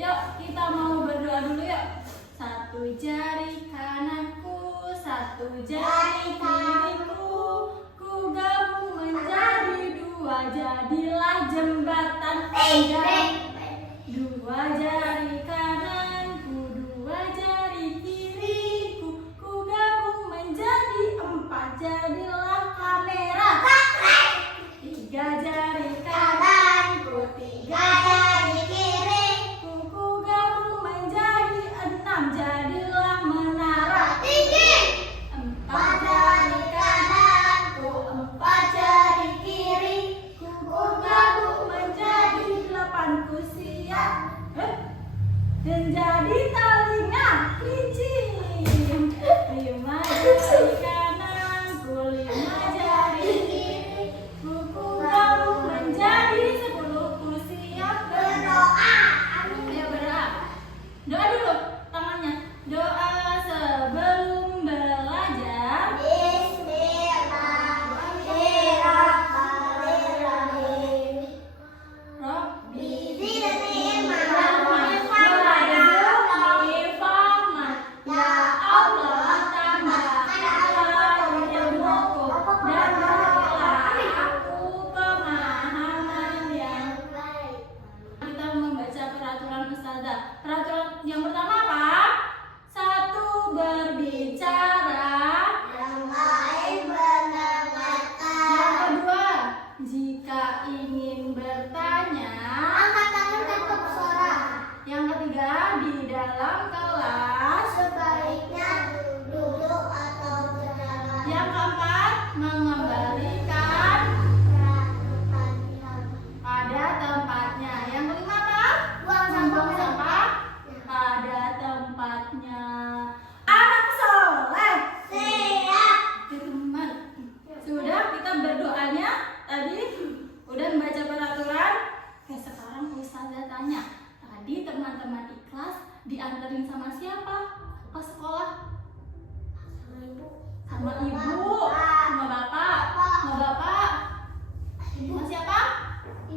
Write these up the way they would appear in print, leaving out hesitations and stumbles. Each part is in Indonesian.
Yuk, kita mau berdoa dulu yuk. Satu jari kananku, satu jari kiriku, ku gabung menjadi dua, jadilah jembatan indah. Dua jari kananku, dua jari kiriku, ku gabung menjadi empat, jadilah kamera. Tiga jari kananku, tiga jari kiriku, ku gabung menjadi enam, jadilah menara. Empat jari kananku, empat jari kiriku, ku gabung menjadi delapan, ku siap menjadi telinga kelinci. Lima jari kananku, lima jari kiriku, ku gabung menjadi 10, ku siap berdoa. Ayo berdoa. Doa dulu tangannya. Doa sebelum belajar. Bismillahirrahmanirrahim. Robbi zidni ilman. Ya Allah, tambahkan ilmuku dan berilah aku pemahaman yang baik. Kita membaca peraturan Ustazah. Peraturan yang pertama apa? Satu, berbicara. Yang lain mendengarkan. Yang kedua, jika ingin bertanya, angkat tangan ketuk suara. Yang ketiga, di dalam kelas sebaiknya duduk atau berjalan. Yang keempat, mengembalikan pada tempatnya. Yang kelima apa? Buang sampah pada tempatnya. Anak soleh. Siap. Teman, sudah kita berdoanya tadi, udah membaca peraturan. Oke, sekarang Ustazah tanya. Tadi teman-teman ikhlas diantarin sama siapa ke sekolah? Sama ibu, sama bapak, sama bapak. Sama siapa?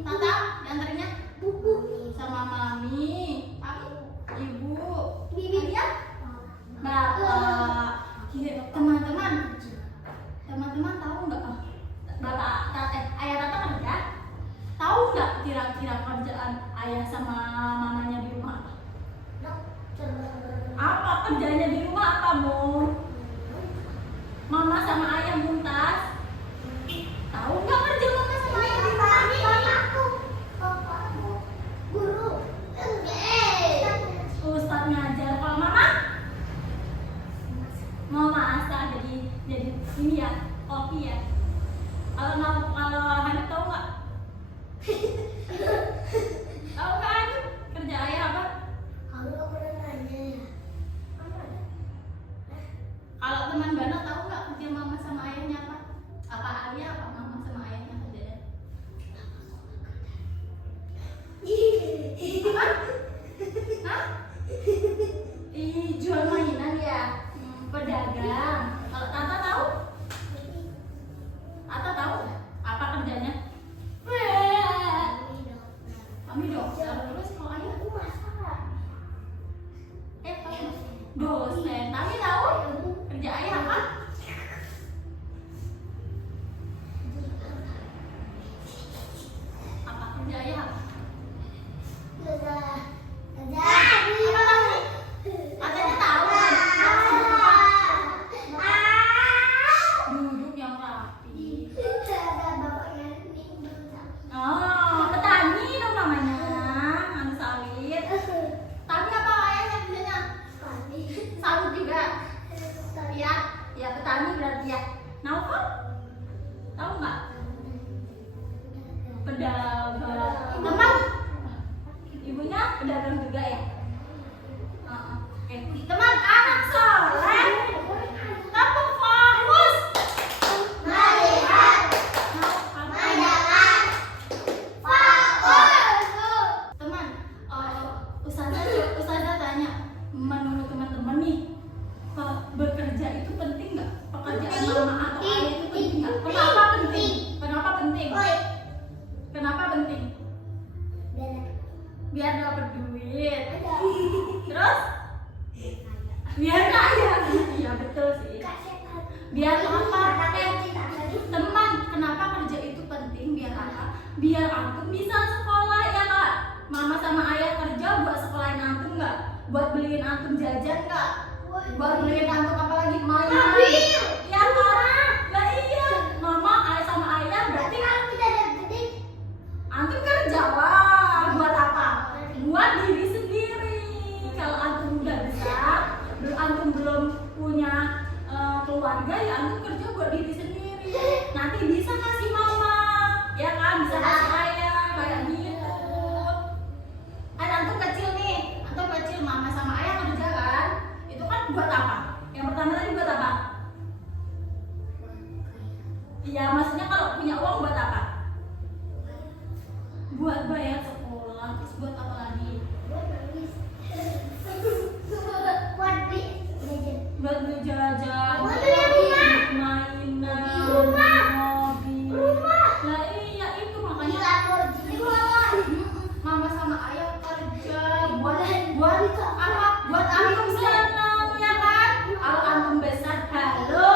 Tata diantarinnya? Sama mami, ibu, bibinya, bapak. Teman-teman tahu nggak? Ayah Tata kerja. Tahu nggak kira-kira kerjaan ayah sama mamanya di rumah apa? Apa kerjanya di rumah apa, Bu? Mama sama ayah Muntas. Tahu nggak kerja mama sama ayah di rumah? Ustadz ngajar. Kalau mama mau masak, jadi ini ya, kopi ya. Kalau Hanif tahu nggak? Tahu nggak Hanif kerja ayah apa? Kalau teman Bana tahu nggak kerja mama sama ayahnya apa? Apa ayah apa mama sama ayahnya kerjanya? Apa? Hah? Jual mainan ya? Pedagang. Kalau Tata tahu? Tata tahu apa kerjanya? Kami dokter. Terus kalau ayah dosen. Kami tahu kerja ayah apa? Apa kerja ayah apa? Katanya tahu. Duduk yang rapi. Oh, petani dong namanya. Anu sawit. Tani apa ayahnya kerjanya? Sawit juga. Ya, ya petani berarti ya. Tahu kan? Tahu nggak? Pedagang. Teman, ibunya pedagang juga ya. Oke, teman anak soleh. Tepuk fokus. Melihat. Mendengar. Fokus. Teman, Ustazah tanya, menurut teman-teman nih, bekerja itu penting nggak? Pekerjaan mama atau ayah itu penting nggak? Kenapa penting? Kenapa penting? Kenapa penting? Biar dapat duit. Terus? Biar kaya. Iya betul sih. Biar apa? Teman, kenapa kerja itu penting? Biar apa? Biar antum bisa sekolah ya kak. Mama sama ayah kerja buat sekolahin antum nggak? Buat beliin antum jajan nggak? Buat beliin antum apa lagi? Mainan? Ya kak. Lah iya. Mama, ayah sama ayah berarti antum kerja lah. Buat apa? Buat diri sendiri. Kalau antum udah besar, antum belum punya keluarga, ya antum kerja buat diri sendiri. Nanti bisa kasih mama, ya kan? Bisa kasih ayah, kayak gitu. Kan antum kecil nih, antum kecil, mama sama ayah kerja kan? Itu kan buat apa? Yang pertama tadi buat apa? Iya, maksudnya kalau punya uang buat apa? Buat bayar sekolah, terus buat apa lagi? Buat beli jajan, mainan, mobil. Lah iya itu makanya mama sama ayah kerja buat apa? Buat antum senang ya kan? Kalau antum besar, halo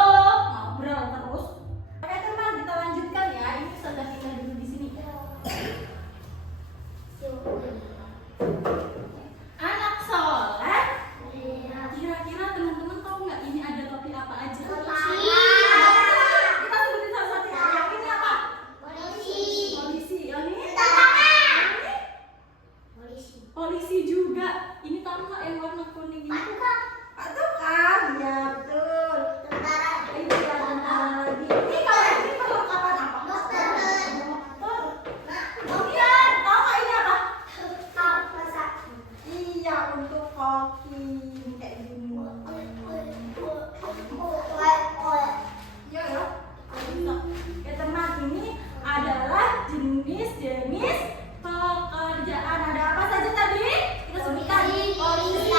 ngobrol terus. Oke teman, kita lanjutkan ya. Ini sudah kita dulu di sini. Anak soleh. Kira-kira teman-teman tahu nggak ini ada topi apa aja? Kita sebutin satu-satu. Yang ini apa? Polisi. Yang ini? Polisi juga. Ini tahu nggak yang warna kuning ini? Pasukan. Ya betul. Ini ya tentara lagi. Ini kalau ini perlengkapan apa? Motor. Kemudian tahu nggak ini apa? Iya, untuk koki kayak gini. Ya. Ya teman, ini adalah jenis-jenis pekerjaan. Ada apa saja tadi? Kita sebutkan. Polisi.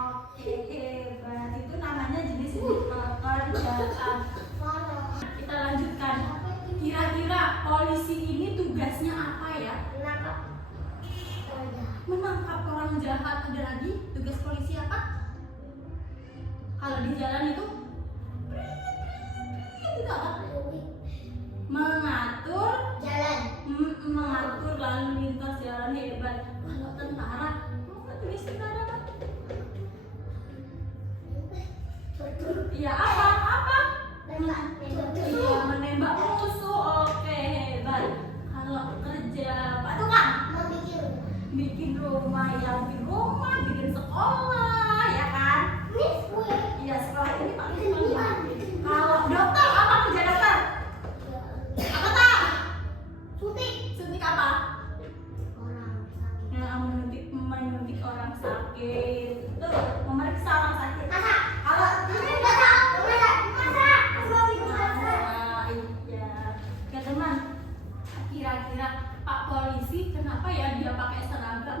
Oke, hebat. Itu namanya jenis pekerjaan. Kita lanjutkan. Kira-kira polisi ini tugasnya apa ya? Menangkap orang jahat. Ada lagi tugas polisi apa? Kalau di jalan itu mengatur mengatur lalu lintas jalan. Hebat. Kalau tentara, mau nggak tulis tentara kan? Iya apa? Iya, menembak musuh. Oke, hebat. Kalau kerja Pak Tukang bikin rumah, bikin sekolah, ya kan? Iya, sekolah ini Pak Tukang. Kalau dokter, apa kerja dokter? Apa tak? Suntik apa? Menyuntik orang sakit. Tuh, memeriksa orang sakit. Kalau ini iya. Ya teman, kira-kira Pak Polisi kenapa ya dia pakai seragam?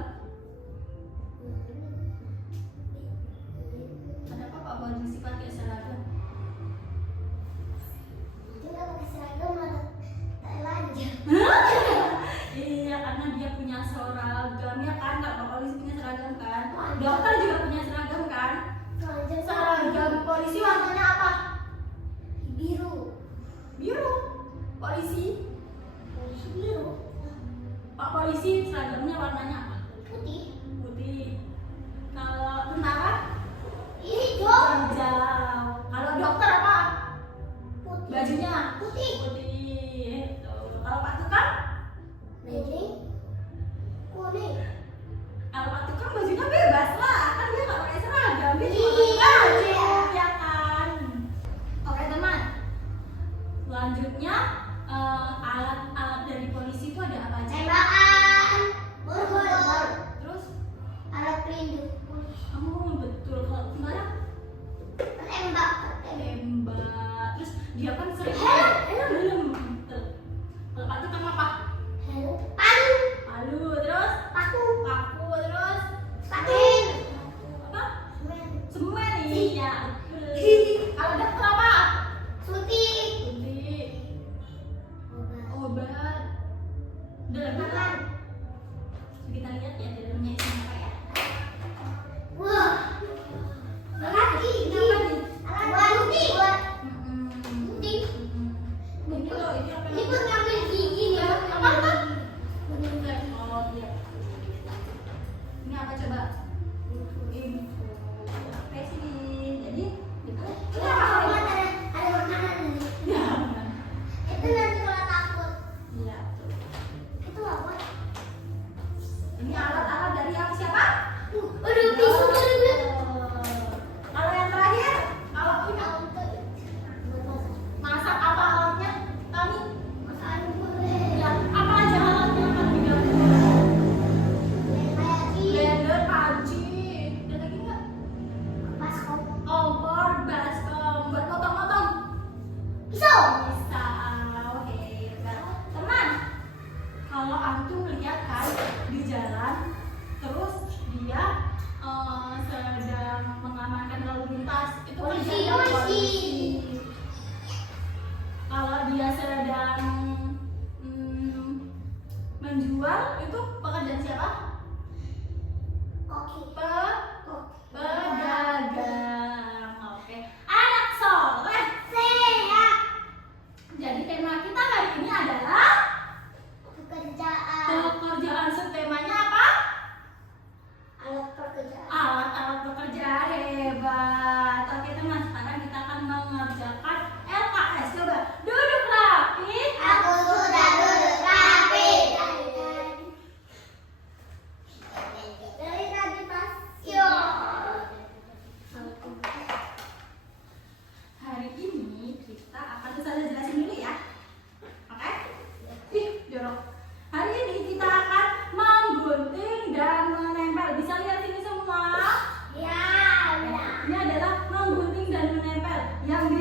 Kenapa Pak Polisi pakai seragam? Iya, karena dia punya seragam ya kan? Nggak, Pak Polisi punya seragam kan? Dokter juga punya seragam kan? Seragam polisi warnanya apa? Biru. Polisi biru. Pak Polisi seragamnya warnanya apa? Putih. Kalau tentara? Hijau. Kalau dokter apa? Bajunya? Putih. Kalau Pak Tukang? Kuning. Kalau Pak Tukang bajunya bebas lah, kan dia nggak pakai seragam, dia cuma pakai baju, ya kan? Oke teman, selanjutnya alat-alat dari polisi itu ada apa aja? Terus? Alat pelindung. Kamu betul. Kalau tentara? Tembak. Terus dia kan sering belum. Kalau Pak Tukang apa? Palu. Terus? Paku. Terus? Pakin. Apa? Semen. Iya. Kalau dokter apa? Suntik.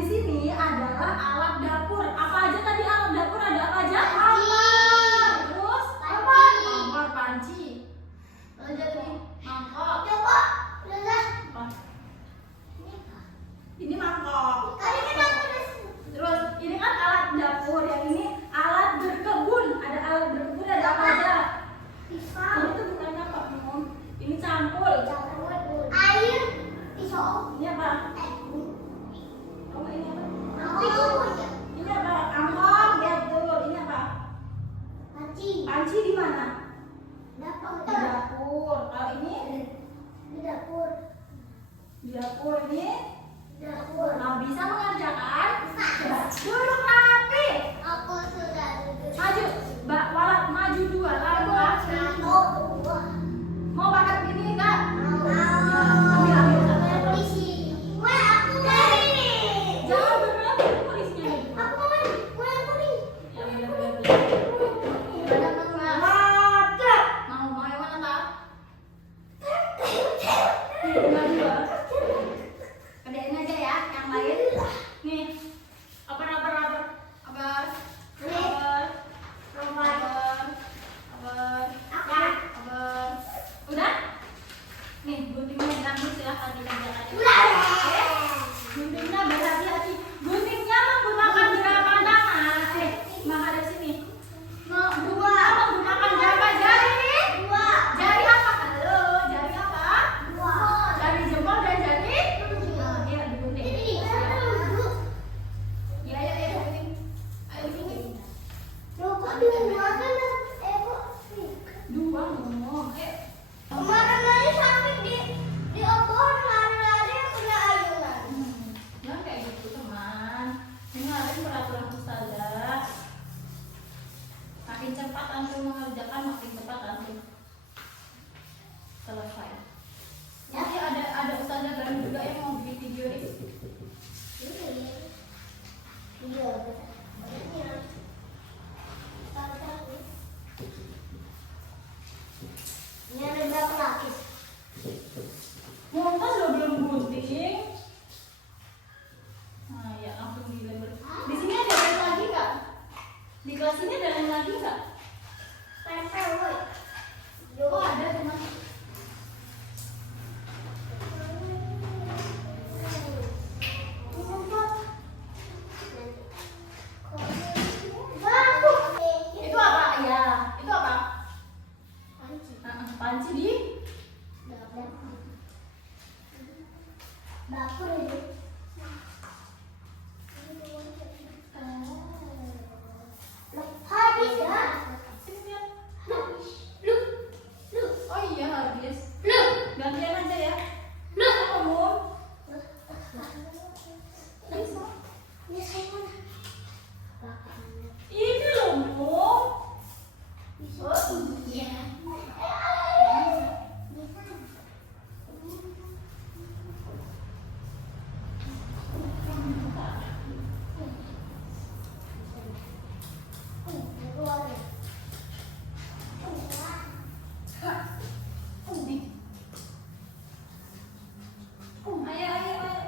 sini adalah alat dapur. Apa aja tadi alat dapur? Ada apa aja? Panci. Kompor. Terus apa? Panci. Kompor, panci. Lanjut nih, mangkok. Coba. Udah. Apa? Ini mangkok. Kali ini aku udah. Terus ini kan alat dapur, yang ini alat berkebun. Ada alat berkebun, ada apa aja? Pisau. Ini tuh bukan apa, Mom. Ini cangkul. Air. Pisau. Ini apa? Kamu ini apa? Oh. Ini apa? Angkong. Lihat dulu. Ini apa? Panci. Panci di mana? Dapur. Di dapur. Kalau ini Di dapur. di dapur ini. Dapur. Nah, bisa mengerjakan? Bisa. Duduk rapi. Aku sudah duduk. Maju. Mbak Walat maju 2 langkah. Dua. Mau pakai begini enggak? Ambil satunya terus. polisi. Wah, aku mau ini. Jangan beneran polisinya. Aku mau ini. Kue kuning. Ya, Ada Mbak. Wadah. Mau yang mana, Tak? Nih, tinggal 2. Kerjain aja ya, yang lain. Nih. Apa? Udah? Nih, guntingnya diambil, silahkan dikerjakan. Oke? Guntingnya berhati-hati. Guntingnya menggunakan gerakan tangan. Maka dari sini. Menggunakan berapa jari? Jari apa? Halo, jari apa? Jari jempol dan jari? Iya, digunting. Ya, digunting. Ayo digunting. 2 ngomong. Ayo. Kemarin aja sampai di obor lari-lari punya ayunan. Jangan kayak gitu, teman. Dengarin peraturan ustazah. Makin cepat antum mengerjakan, makin cepat antum selesai. Nanti ada ustazah baru juga yang mau bikin video ini. Iya, ini ada berapa lapis? Montas lo belum gunting. Nah ya, langsung dilempar. Di sini ada lem lagi nggak? Di kelas ini ada lem lagi nggak? Pempel, woi. Oh ada, teman. Itu apa? Ya, itu apa? Panci di Dapur ini. Habis ya? sini lihat. Lu. Oh iya habis. Lu. Gantian aja ya. Lu. Kamu bisa. Ini saya mana? Ini loh, Mom. Oh iya. Nih. Ayo, ayo, ayo.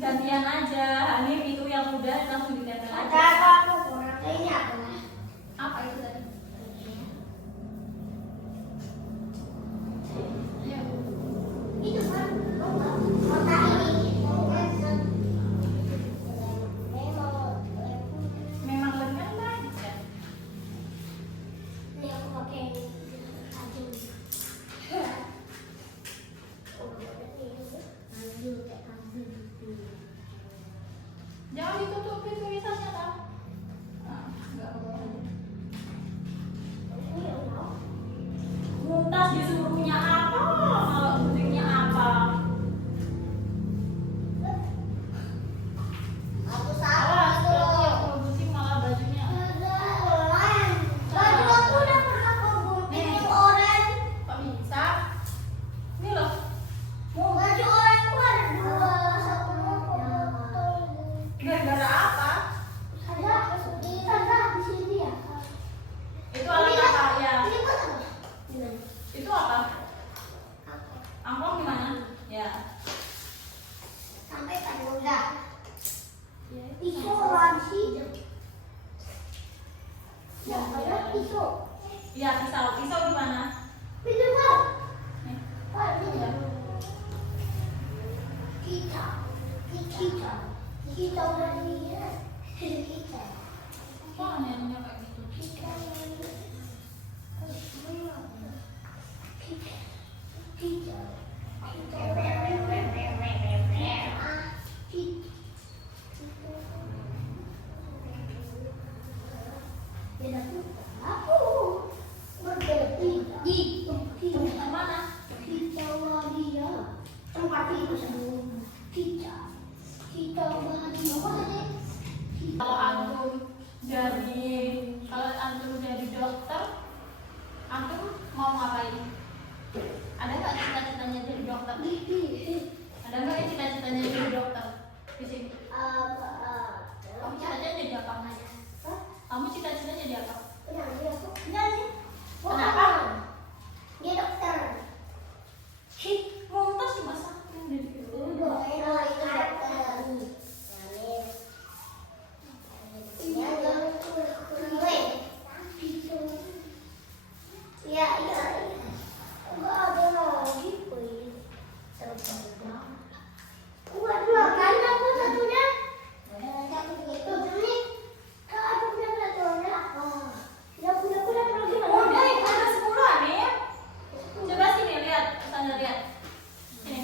Gantian aja. Hanif itu yang udah langsung ditempel Ada aja. apa aku kurang? Ini apa? Apa itu tadi? Ayo. Itu kan kotak ini. Memang lemnya banyak ya. Ini aku pakai anjing. Jangan ditutupin tulisannya, tak? Enggak boleh. Muntas disuruhnya apa? Kalau guntingnya apa? Aku Awas, salah kalau tuh. yang mau gunting malah bajunya. Baju aku udah pernah kegunting yang oranye. Kok bisa? Ini loh. Mau Baju oranye aku ada 2, satu mau gara-gara apa? ada di sini ya. Itu alat apa ya? Ini buat apa? Itu mau ngapain? Ada nggak cita-citanya jadi dokter? Ada nggak yang cita-citanya jadi dokter? Di sini. Kamu cita-citanya jadi apa? Kamu cita-citanya jadi apa? Penyanyi. Kenapa? Dia dokter. Montas cuma satu yang dari itu. Udah, itu udah 10 Amir. Coba sini lihat, Sandra lihat. Sini.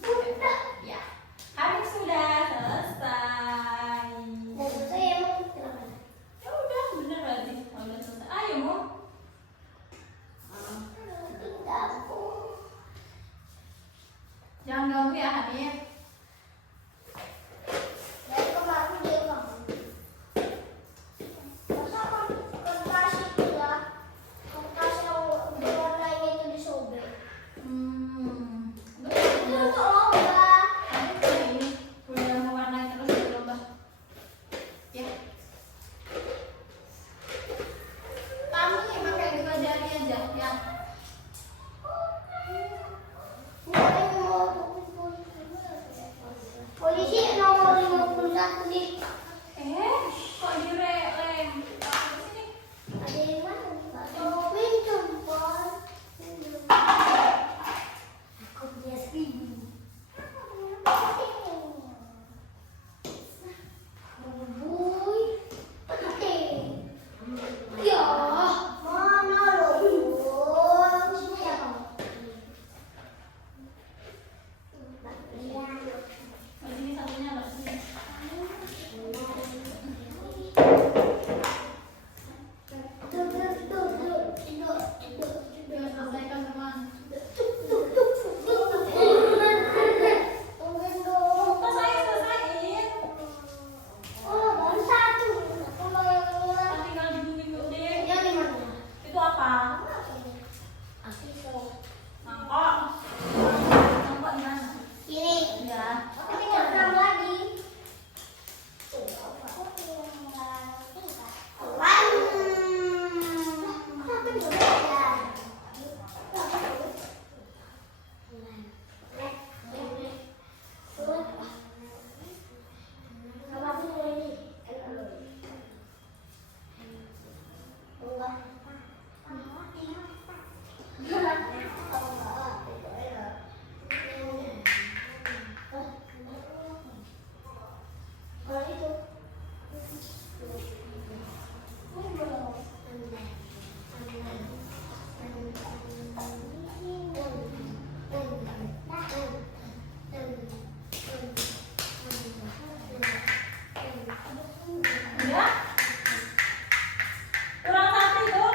Oke, ya. Habis sudah selesai. Ya udah, bener berarti. Oh, udah selesai. Ayo, Mo. Jangan ganggu ya, Habib. Polisi nomor 51 nih. Kok direlem? Sini. Ada yang mana? Pintu, Pon. Aku punya 1000. Boy, penting. Ya, mana lo? Sini ya, Bang. Sini satunya nggak sini. Biar selesaikan teman. Pas saya selesaiin. Tinggal digunding-gunding. Itu apa? Mangkok. Mangkok di mana? Ya. Udah? Kurang satu itu.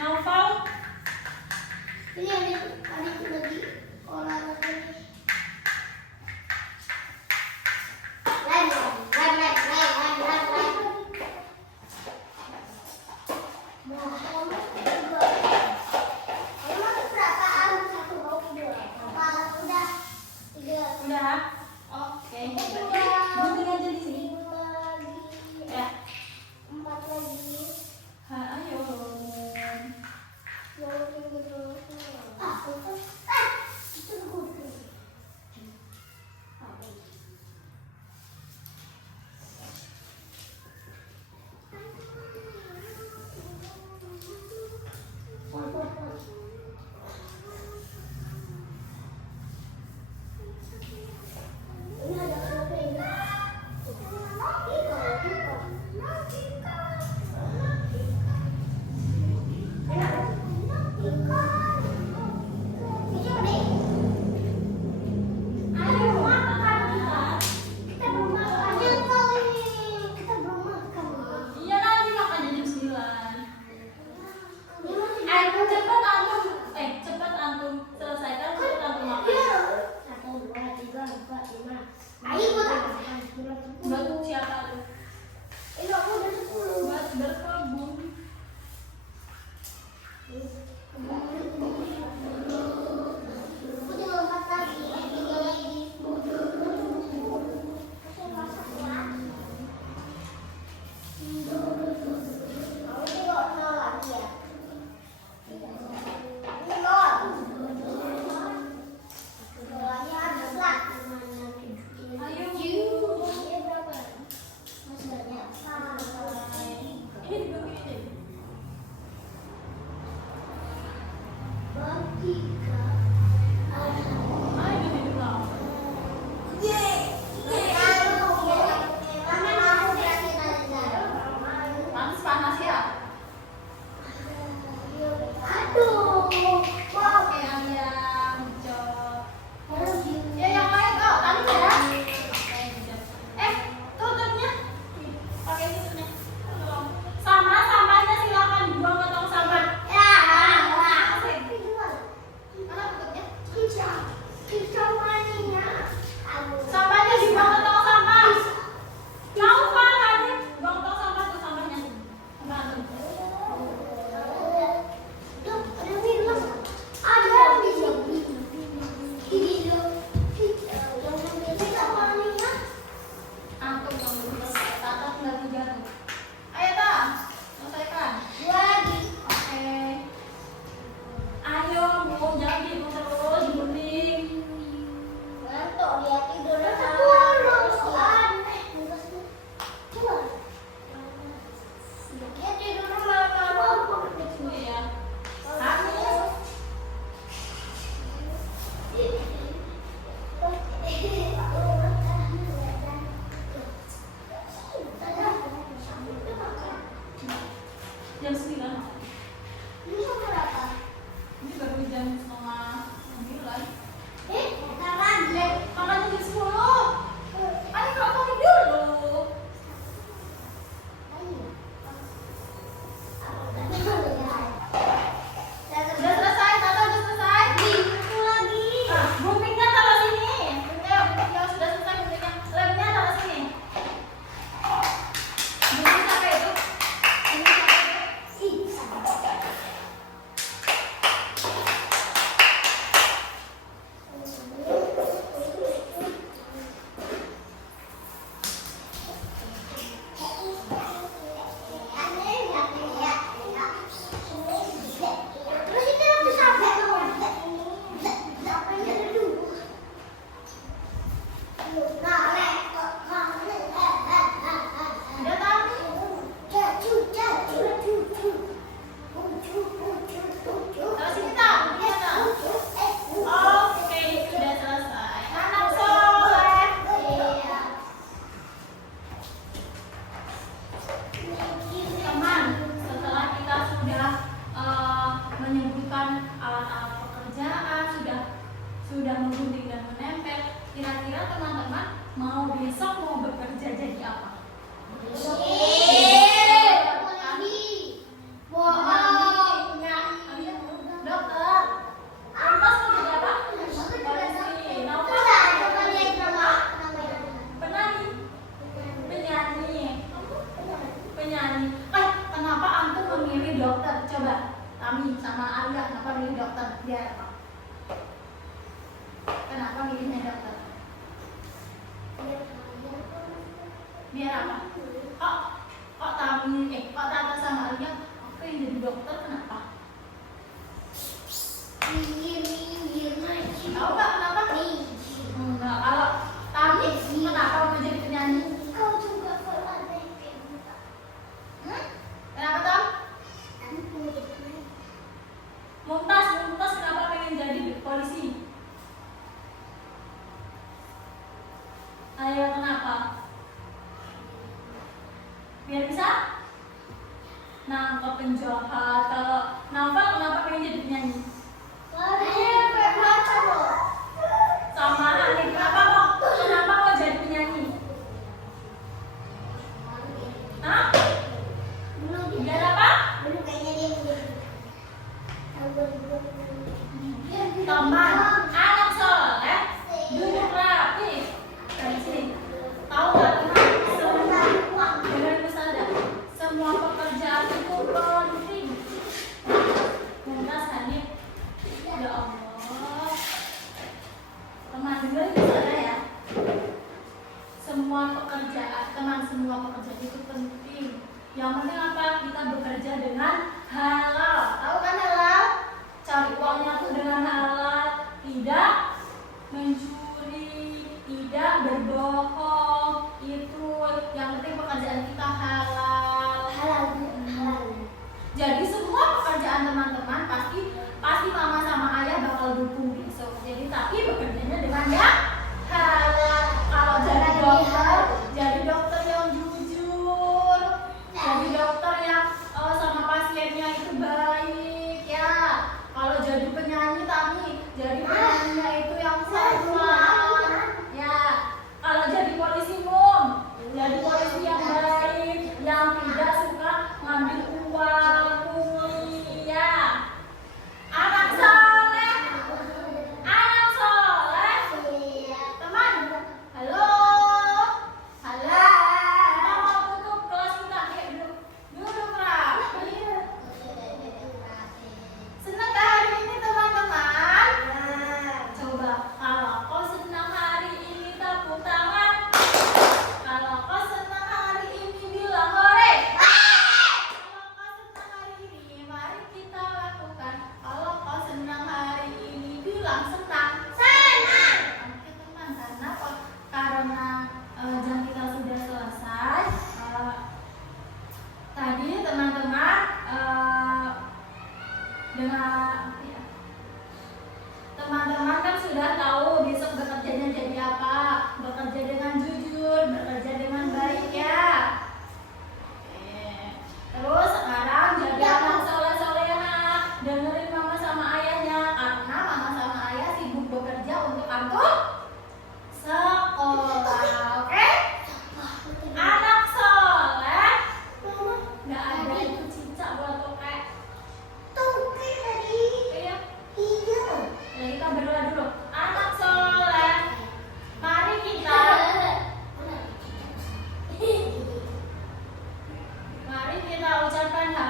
Novel. Ini adik lagi olahraga nih. Lem. Mau emang berapaan? 1, 2, 3. Udah. 3. Udah? Oke. Gunting aja di sini. Lagi. Ya. Dia tidur malam-malam. Iya. Hamil. Jam 9. Ini jam berapa? Ini baru jam 8:30. Kapan? Makanya jam 10. Ayo kalau dulu. Udah selesai, Tata udah selesai. Ah, guntingnya taruh sini. Yang sudah selesai guntingnya. Lemnya taruh sini. Gunting sampai itu. Ini sampai itu. Terus itu aku sampai Udah tahu? Taruh sini tak? Guntingnya tak? Oke, sudah selesai. Anak soleh. Teman, setelah kita sudah menyebutkan alat-alat pekerjaan, sudah menggunting dan menempel, kira-kira teman-teman besok mau bekerja jadi apa? Dokter. Lantas mau jadi apa? Polisi. Naufal? Penyanyi. Kenapa antum memilih dokter? Coba, Tami sama Arya, kenapa milih dokter? Biar apa? Kenapa milihnya dokter? Biar apa? Kok Tata sama Arya, aku yang jadi dokter kenapa? Tahu nggak kenapa? Enggak. Kalau Tami, kenapa mau jadi penyanyi? Kenapa Tam? Mumtaz kenapa pengen jadi polisi? Ayo kenapa? Biar bisa nangkep penjahat. Kalau Naufal kenapa pengen jadi penyanyi? Sama Hanif, kenapa mau jadi penyanyi? Hah? Biar apa? Teman, anak soleh, duduk rapi. Dari sini. Tahu nggak teman? Dengar Ustazah. Semua pekerjaan itu penting. Mumtaz, Hanif. Ya Allah. Teman, dengar Ustazah ya. Semua pekerjaan itu penting. Yang penting apa? Kita bekerja dengan halal. Tahu kan halal? Cari uangnya tuh dengan halal, tidak mencuri, tidak berbohong. Itu yang penting pekerjaan kita halal. Jadi semua pekerjaan teman-teman pasti mama sama ayah bakal dukung besok. Jadi tapi bekerjanya dengan yang halal. Kalau jadi dokter yang jujur, jadi dokter yang sama pasiennya itu baik ya. Kalau jadi penyanyi jadi penyanyinya itu yang sopan ya. Kalau jadi polisi jadi polisi yang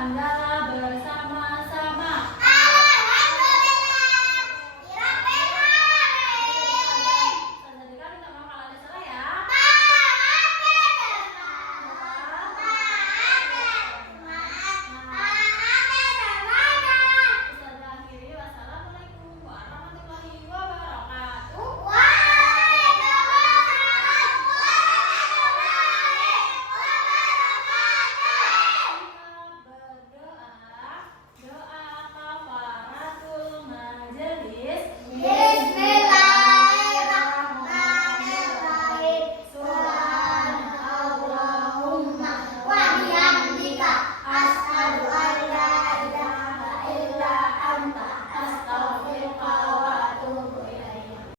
tanggal